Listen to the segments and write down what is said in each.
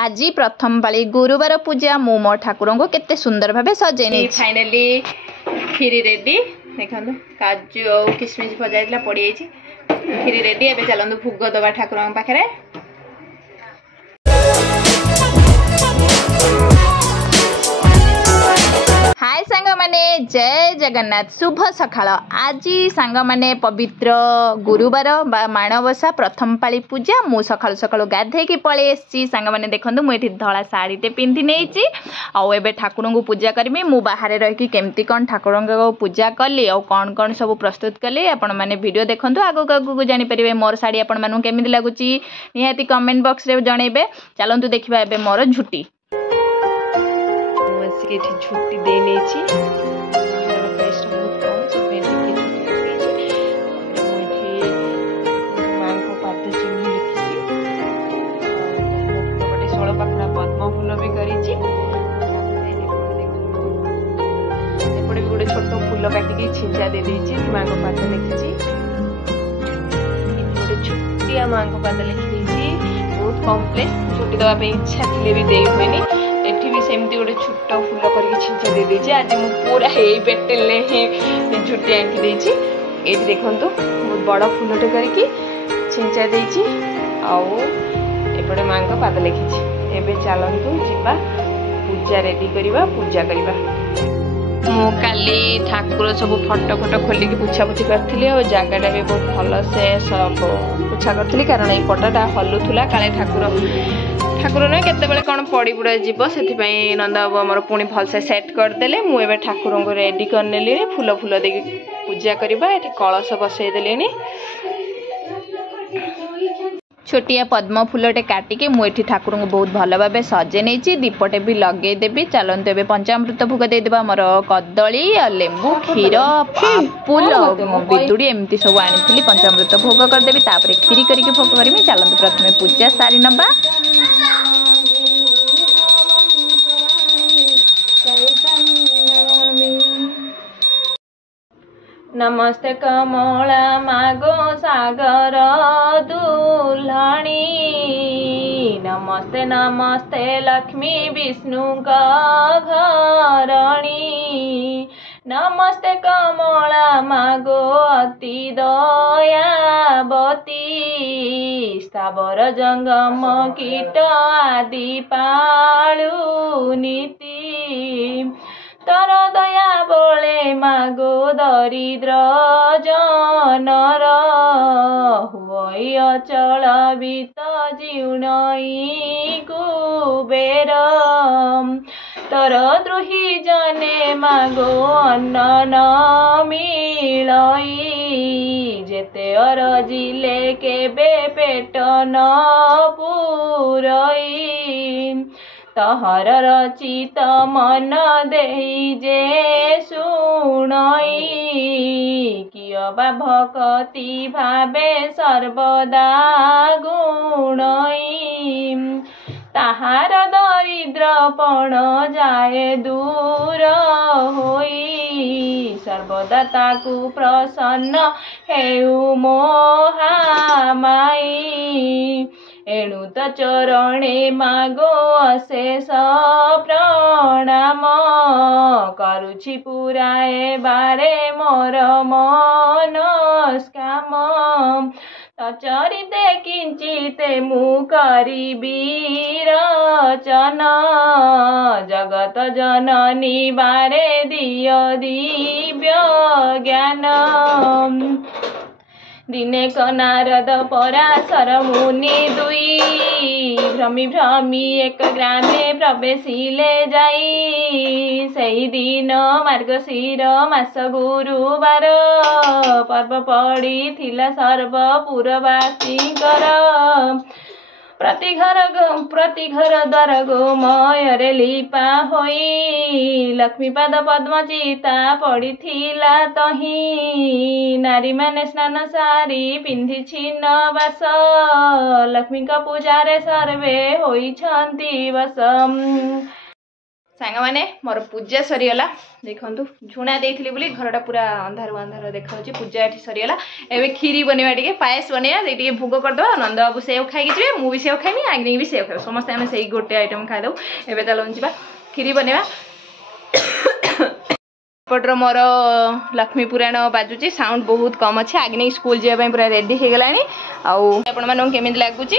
आज प्रथम पाली गुरुवार पूजा मु मो ठाकुर को केते सुंदर भाबे सजेनी। फाइनली खीरी रेडी देखो काजू और किशमिश भजा पड़ी खीरी रेडी। एबे चलंदु भोग दबा ठाकुर पाखे। हाय सांग माने जय जगन्नाथ शुभ सकाळ। आज सांग माने पवित्र गुरुवार बा माणवसा प्रथम पाली पूजा मु सकाळ सकाळ गाधे की पळे एसी सांग माने देखंतु मु एठी धळा साड़ी टे पिंधि नेची आ एबे ठाकुर को पूजा करमी। मु बाहर रह की केमती कोन ठाकुर को पूजा कली और कोन कोन सब प्रस्तुत कली आपण माने वीडियो देखंतु आगो आगो जानि परिबे। मोर साड़ी आपण मानु केमिति लागुची निहाती कमेंट बॉक्स रे जणेबे। चलंतु देखिबा एबे मोर झुटी झुटी दे पद्म फूल भी करी गोटे छोट फूल काटिक छिंचा दे माँ को पाद लिखी गोटे छुटिया माँ को पाद लिखी बहुत कम्प्लेक्स छुट्टी देवाई इच्छा थे भी दे हुए। एठी भी सेमती गोटे छोट फूल करके छिंचा दे दीजिए। आज मु पूरा यही पेटेल ही झुटी आंकी देछि। एठी देखंतु बहुत बड़ फूलटे करके छिंचा देछि आउ एपटे माँ को पाद लिखी। एबे चलंतु जिबा पूजा रेडी करिबा पूजा करिबा। मु काली ठाकुर सब फटो फटो खोलिक पुछा पुछी करथिली और जगहटा भी बहुत भल से सब पुछा करथिली कारण एई पटाटा हलुथुला काले ठाकुर ठाकुर न केते बेले कोन पड़ी पुड़ा जीव सेति पई नंदा बाबू हमर पुणी भल से सेट कर देले। मु एबे ठाकुर को रेडी करनेली फूल फूल दे पूजा करिबा। एठी कलश बसई देलेनी छोटिया पद्म फूलटे काटिके मुझे ठाकुर को बहुत भल भाव सजे नहीं दीपटे भी लगे देवी। चलते एवं पंचामृत भोग देदेबा। मोर कदली लेंबू क्षीर आपुल विदुड़ी एमती सब आनी पंचामृत भोग करदेवी। तापर खीरी करके भोग करमी। चलते प्रथम पूजा सारी नबा। नमस्ते कमला मागो सागर दुल्हनी। नमस्ते नमस्ते लक्ष्मी विष्णु का घरणी। नमस्ते कमला मागो अति दयावती। स्थावर जंगम कीट आदि पालु नीति। तर दया बोले मागो दरिद्र जनर। हुई अचल बीत जीवनई कुबेर। तर द्रोही जने मागो अन्न न मिलई। जेते अरजिले केबे पेट न पुरई। तहर रचित मन देई जे सुनई। कियबा भक्ति भावे सर्वदा गुणई। ताहार दरिद्रपण जाए दूर होई। सर्वदा ताकू प्रसन्न हेउ मोहामाई। एणु तो चरणे मागो अशेष प्रणाम। करुछि पुराए बारे मोर मनस्काम। चरिते किंचिते मु करिबी रचना। जगत जननी बारे दिय दिव्य ज्ञान। दिने नारद पराशर मुनि दुई। भ्रमी भ्रमी एक ग्रामे प्रवेशिले जाई। सही दिन मार्गशीर मास गुरुवार। पर्व पड़ी थिला सर्वपुरवासींकर। प्रति घर द्वार गोमय लिपा होई। लक्ष्मीपाद पद्म चिता पड़ी थिला तही। नारी माने स्नान सारी पिंधि छिन्न बास। लक्ष्मी का पूजा रे सर्वे होई छंती बस। सांग मैंने मोर पूजा सरीगला देखु झुणा देती बोली घरटा पूरा अंधार अंधार देखा पूजा ये सरीगला एवं खीरी बनवा टे पायस बनवा भोग करदे नंद बाबू सेव खाई जी मुझे सेव खाइमी आग्नि भी सेव खाए समस्त आम से गोटे आइटम खाईदे एवं चलो जा खीरी बनवा पटर मोर लक्ष्मी पुराण बाजुची साउंड बहुत कम अच्छे आग्नि स्कूल जावाई पूरा रेडी हो गला आपमि लगुच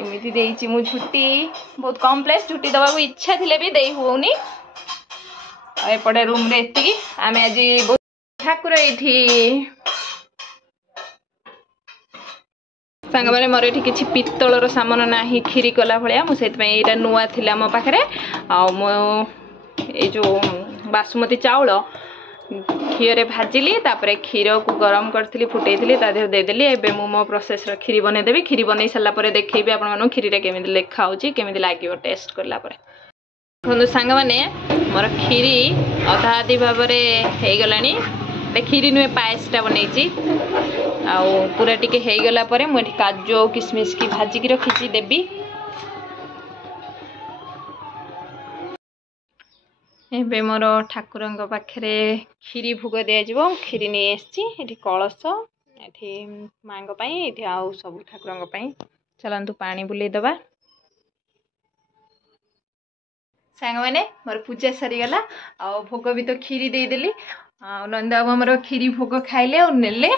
एमती देती मु झुटी बहुत कम प्लेस झुटी दवा को इच्छा थिले भी दे होनी एपटे रूम रे एतिकी आमे आज बहुत ठाकुर ये सांग मैंने मोर ये किसी पित्तलर सामान ना खीरी कला भाया मुझे नुआ थी मो पाखे जो बासुमती चाउल घीरे भाजिली तापर क्षीर को गरम करी फुटे देह देदेली एवं मु मो प्रोसेस खीरी बनईदेवी खीरी बन सारापर देखी आप खीरी केमी लेखा होमी लगे टेस्ट करापर देखो सांग मैंने मोर खीरी अधा आधि भाव में गला खीरी नुहे पायसटा बनई पूरा टिके हो गला मुझे काजू किसमिश की भाजिक रखी देवी एबे मोर ठाकुर पाखे खीरी भोग दिज्व खीरी नहीं आसी कलश ये माँ ये आउ सब ठाकुर चलतु पानी बुले दबा सांग मैंने मोर पूजा सरीगला आ भोग भी तो खीरी देदेली नंद बाबू आमर खीरी भोग खाइले और नेले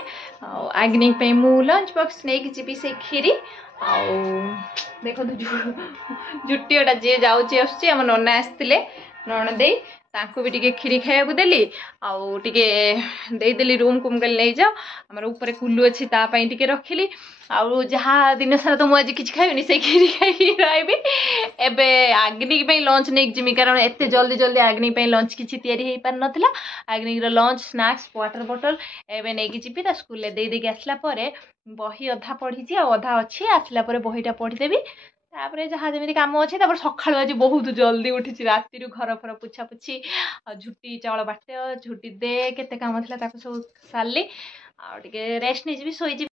आग्नि मु लंच बॉक्स नहीं जी से खीरी देखो जुटियोटा जी जाऊँगी आम नना आसते नणदे तांको भी टिके खीरी खाया देली देदेली रूम को मुझे नहीं जाओ आमर ऊपर कुल्लू अच्छी तापाई टिके रखिली आउ जहाँ दिन सारा तो मुझे किसी खाइबी से खीरी खाई रही एवं आग्नि लंच नहीं जिमी कारण एत जल्दी जल्दी आग्नि लंच किसी तैयारी पार नाला आग्नि लंच स्नाक्स वाटर बोतल एवं नहीं जी स्कूल दे देके आसला बही अधा पढ़ी अधा अच्छी आसला बहीटा पढ़ीदेवी तापर जहाँ जमी कम अच्छे सका आज बहुत जल्दी उठी राति घर फर पोछा पोछी झुटी चाउल बाट झुटी दे केते काम था सब सारे रेस्ट नहीं जी शोजी।